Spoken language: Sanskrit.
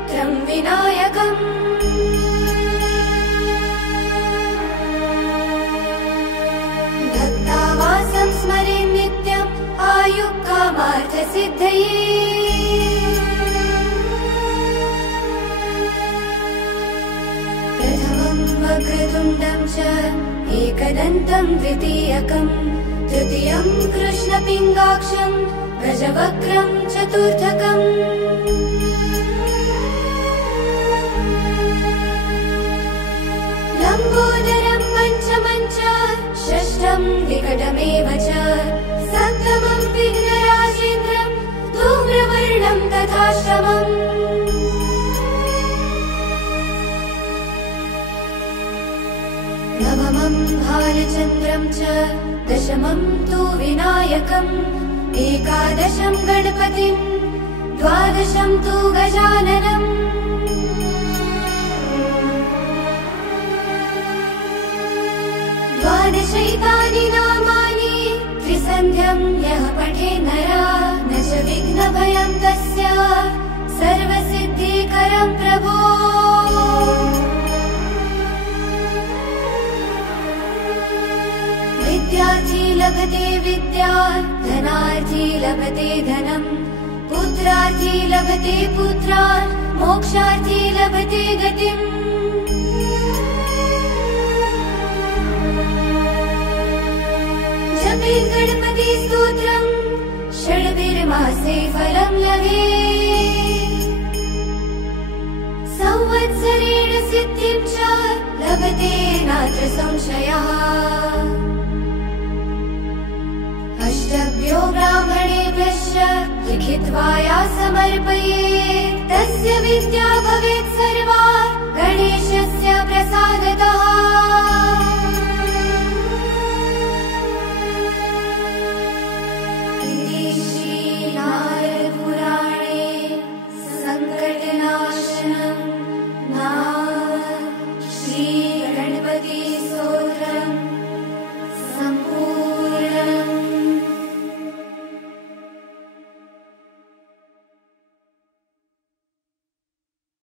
पुत्रं विनायकम् भक्तावासं स्मरे नित्यम् आयुक्कामार्थसिद्धये प्रथमं वक्रतुण्डं च एकदन्तं द्वितीयकम् तृतीयं कृष्णपिङ्गाक्षं गजवक्त्रं चतुर्थकम् लम्बोदरं पञ्चमं च षष्ठं विकटमेव च सप्तमं विघ्नराजेन्द्रं धूम्रवर्णं तथाष्टमम् नवमं भालचन्द्रं च दशमं तु विनायकम् एकादशं गणपतिं द्वादशं तु गजाननम् द्वादशैतानि नामानि त्रिसन्ध्यं यः पठे नरा न च विघ्नभयं तस्य सर्वसिद्धिकरं प्रभो विद्यार्थी लभते विद्या धनार्थी लभते धनम् पुत्रार्थी लभते पुत्रान् मोक्षार्थी लभते गतिम् जपेत् गणपति स्तोत्रम् षड्भिर्मासे फलं लभेत् संवत्सरेण सिद्धिं च लभते नात्र संशयः अष्टभ्यो ब्राह्मणेभ्यश्च लिखित्वा या समर्पयेत् तस्य विद्या भवेत्